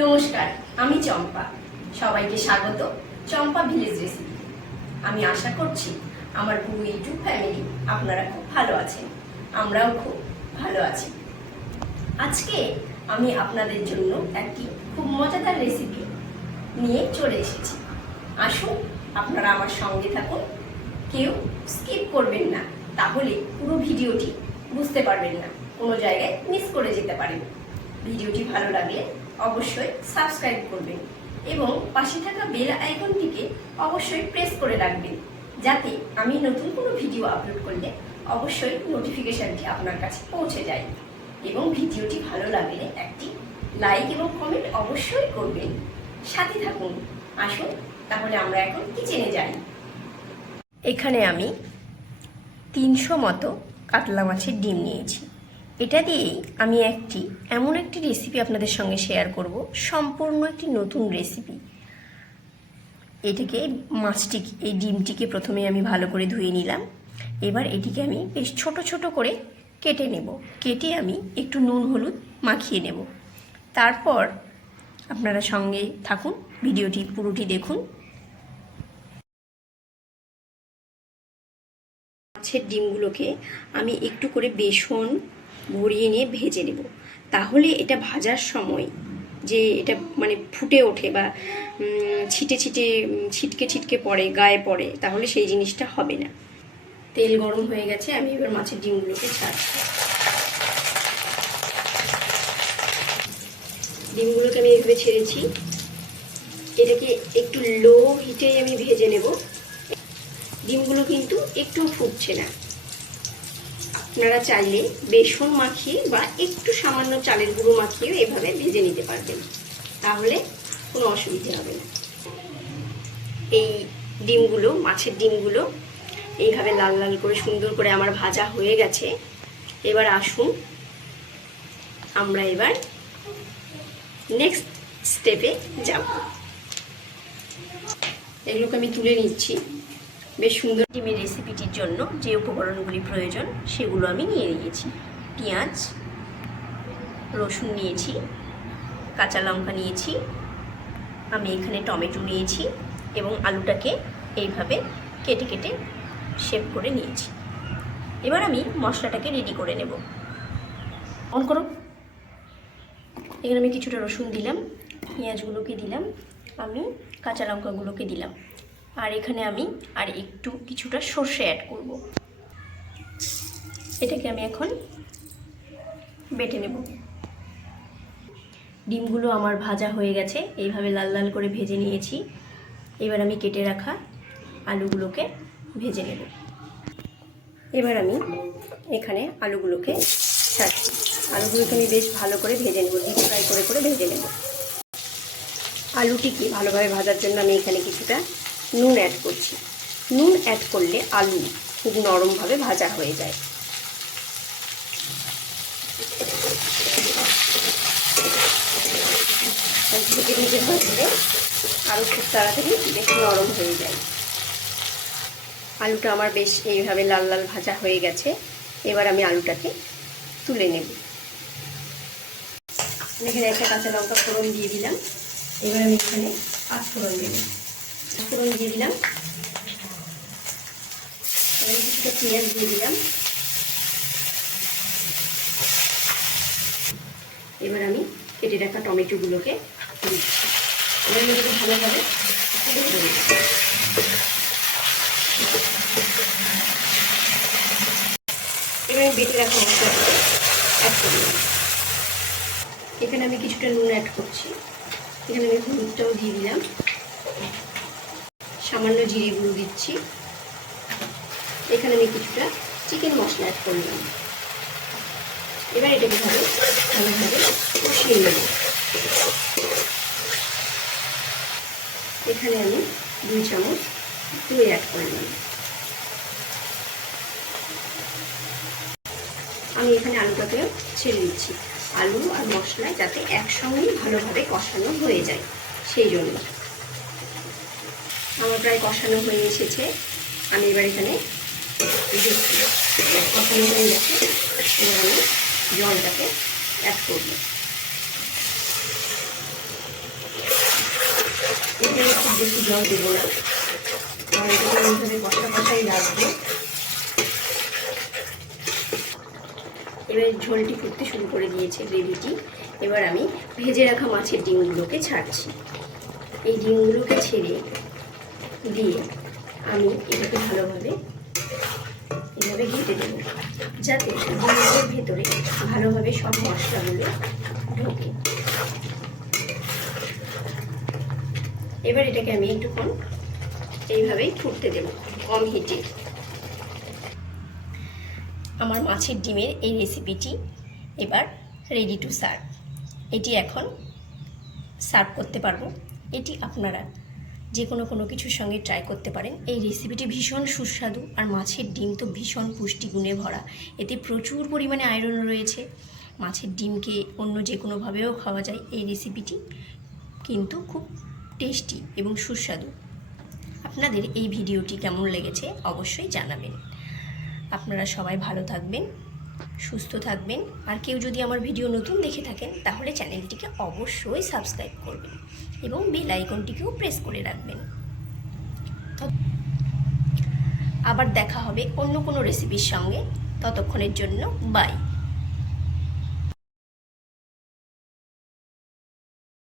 নমস্কার, আমি চম্পা। সবাইকে স্বাগত চম্পা ভিলেজ রেসিপি। আমি আশা করছি আমার পুরো ইউটিউব ফ্যামিলি আপনারা খুব ভালো আছেন, আমরাও খুব ভালো আছি। আজকে আমি আপনাদের জন্য একটি খুব মজাদার রেসিপি নিয়ে চলে এসেছি। আসুন আপনারা আমার সঙ্গে থাকুন, কেউ স্কিপ করবেন না, তাহলে পুরো ভিডিওটি বুঝতে পারবেন না, কোনো জায়গায় মিস করে যেতে পারেন। ভিডিওটি ভালো লাগলে অবশ্যই সাবস্ক্রাইব করবেন এবং পাশে থাকা বেল আইকনটিকে অবশ্যই প্রেস করে রাখবেন, যাতে আমি নতুন কোনো ভিডিও আপলোড করলে অবশ্যই নোটিফিকেশনটি আপনার কাছে পৌঁছে যায়। এবং ভিডিওটি ভালো লাগলে একটি লাইক এবং কমেন্ট অবশ্যই করবেন। সাথে থাকুন। আসুন তাহলে আমরা এখন কিচেনে যাই। এখানে আমি 300 মতো কাতলা মাছের ডিম নিয়েছি। এটা দিয়েই আমি এমন একটি রেসিপি আপনাদের সঙ্গে শেয়ার করব, সম্পূর্ণ একটি নতুন রেসিপি। এই ডিমটিকে প্রথমে আমি ভালো করে ধুয়ে নিলাম। এবার এটিকে আমি বেশ ছোট ছোট করে কেটে নেব। কেটে আমি একটু নুন হলুদ মাখিয়ে নেব। তারপর আপনারা সঙ্গে থাকুন, ভিডিওটি পুরোটি দেখুন। মাছের ডিমগুলোকে আমি একটু করে বেসন ভরিয়ে নিয়ে ভেজে নেব। তাহলে এটা ভাজার সময় যে এটা ফুটে ওঠে বা ছিটকে ছিটকে পড়ে, গায়ে পড়ে, তাহলে সেই জিনিসটা হবে না। তেল গরম হয়ে গেছে, আমি এবার মাছের ডিমগুলোকে ছাড়ছি। ডিমগুলোকে আমি এইভাবে ছেড়েছি। এটাকে একটু লো হিটেই আমি ভেজে নেব। ডিমগুলো কিন্তু একটু ফুটছে না। আপনারা চাইলে বেসন মাখিয়ে বা একটু সামান্য চালের গুঁড়ো মাখিয়ে এভাবে ভেজে নিতে পারবেন, তাহলে কোনো অসুবিধা হবে না। এই মাছের ডিমগুলো এইভাবে লাল লাল করে সুন্দর করে আমার ভাজা হয়ে গেছে। এবার আসুন আমরা এবার নেক্সট স্টেপে যাব। এগুলোকে আমি তুলে নিচ্ছি। বেশ সুন্দর ডিমের রেসিপিটির জন্য যে উপকরণগুলি প্রয়োজন সেগুলো আমি নিয়ে নিয়েছি। পেঁয়াজ, রসুন নিয়েছি, কাঁচা লঙ্কা নিয়েছি, আমি এখানে টমেটো নিয়েছি এবং আলুটাকে এইভাবে কেটে কেটে শেপ করে নিয়েছি। এবার আমি মশলাটাকে রেডি করে নেব। অন করো। এখানে আমি কিছুটা রসুন দিলাম, পেঁয়াজগুলোকে দিলাম, আমি কাঁচা লঙ্কাগুলোকে দিলাম, আর এখানে আমি কিছুটা সর্ষে অ্যাড করব। এটাকে আমি এখন বেটে নেব। ডিমগুলো আমার ভাজা হয়ে গেছে, এইভাবে লাল লাল করে ভেজে নিয়েছি। এবার আমি কেটে রাখা আলুগুলোকে ভেজে নেব। এবার আমি এখানে আলুগুলোকে ছাড়ছি। আলুগুলোকে আমি বেশ ভালো করে ভেজে নেব, ডিপ ফ্রাই করে করে ভেজে নেব। আলুটিকে ভালোভাবে ভাজার জন্য আমি এখানে কিছুটা নুন অ্যাড করছি। নুন অ্যাড করলে আলু খুব নরমভাবে ভাজা হয়ে যায়। ঢেকে ঢেকে ভাজলে আলু খুব তাড়াতাড়ি বেশ নরম হয়ে যায়। আলুটা আমার বেশ এইভাবে লাল লাল ভাজা হয়ে গেছে। এবার আমি আলুটাকে তুলে নেব। এখানে একটা কাঁচা লঙ্কা ফোড়ন দিয়ে দিলাম। এবার আমি এখানে পাঁচফোড়ন দেব। পাঁচফোড়ন দিয়ে দিলাম। এবার কিছুটা পেঁয়াজ দিয়ে দিলাম। এবার আমি কেটে রাখা টমেটোগুলোকে দিচ্ছি। এবার আমি ভালোভাবে এবার আমি বেটে রাখা মশলাগুলো অ্যাড করলাম। এখানে আমি কিছুটা নুন অ্যাড করছি। এখানে আমি হলুদটাও দিয়ে দিলাম, সামান্য জিরে গুঁড়ো দিচ্ছি। এখানে আমি কিছুটা চিকেন মশলা অ্যাড করলাম। এবার এটাকে ভালোভাবে কষিয়ে নেব। এখানে আমি 2 চামচ দই অ্যাড করলাম। আমি এখানে আলুটাকে ছেড়ে দিচ্ছি। আলু আর মশলা যাতে একসঙ্গে ভালোভাবে কষানো হয়ে যায়, সেই জন্য। আমার প্রায় কষানো হয়ে এসেছে। আমি এবার এখানে কষানো হয়ে গেছে। এবার আমি জলটাকে অ্যাড করব। বেশি জল দেবো না, আর এটাকে এইভাবে কষা কষাই রাখবো। এবার ঝোলটি ফুটতে শুরু করে দিয়েছে, গ্রেভিটি। এবার আমি ভেজে রাখা মাছের ডিমগুলোকে ছাড়ছি। এই ডিমগুলোকে ছেড়ে দিয়ে আমি এটাকে ভালোভাবে এভাবে ঘেঁটে দেবো, যাতে ডিমের ভেতরে ভালোভাবে সব মশলাগুলো ঢোকে। এবার এটাকে আমি একটুক্ষণ এইভাবেই ফুটতে দেব কম হিটে। আমার মাছের ডিমের এই রেসিপিটি এবার রেডি টু সার্ভ। এটি এখন সার্ভ করতে পারবো। এটি আপনারা যে কোনো কিছুর সঙ্গে ট্রাই করতে পারেন। এই রেসিপিটি ভীষণ সুস্বাদু, আর মাছের ডিম তো ভীষণ পুষ্টিগুণে ভরা। এতে প্রচুর পরিমাণে আয়রন রয়েছে। মাছের ডিমকে অন্য যে কোনোভাবেও খাওয়া যায়। এই রেসিপিটি কিন্তু খুব টেস্টি এবং সুস্বাদু। আপনাদের এই ভিডিওটি কেমন লেগেছে অবশ্যই জানাবেন। আপনারা সবাই ভালো থাকবেন, সুস্থ থাকবেন। আর কেউ যদি আমার ভিডিও নতুন দেখে থাকেন তাহলে চ্যানেলটিকে অবশ্যই সাবস্ক্রাইব করবেন এবং বেল আইকনটিকেও প্রেস করে রাখবেন। আবার দেখা হবে অন্য কোনো রেসিপির সঙ্গে। ততক্ষণের জন্য বাই।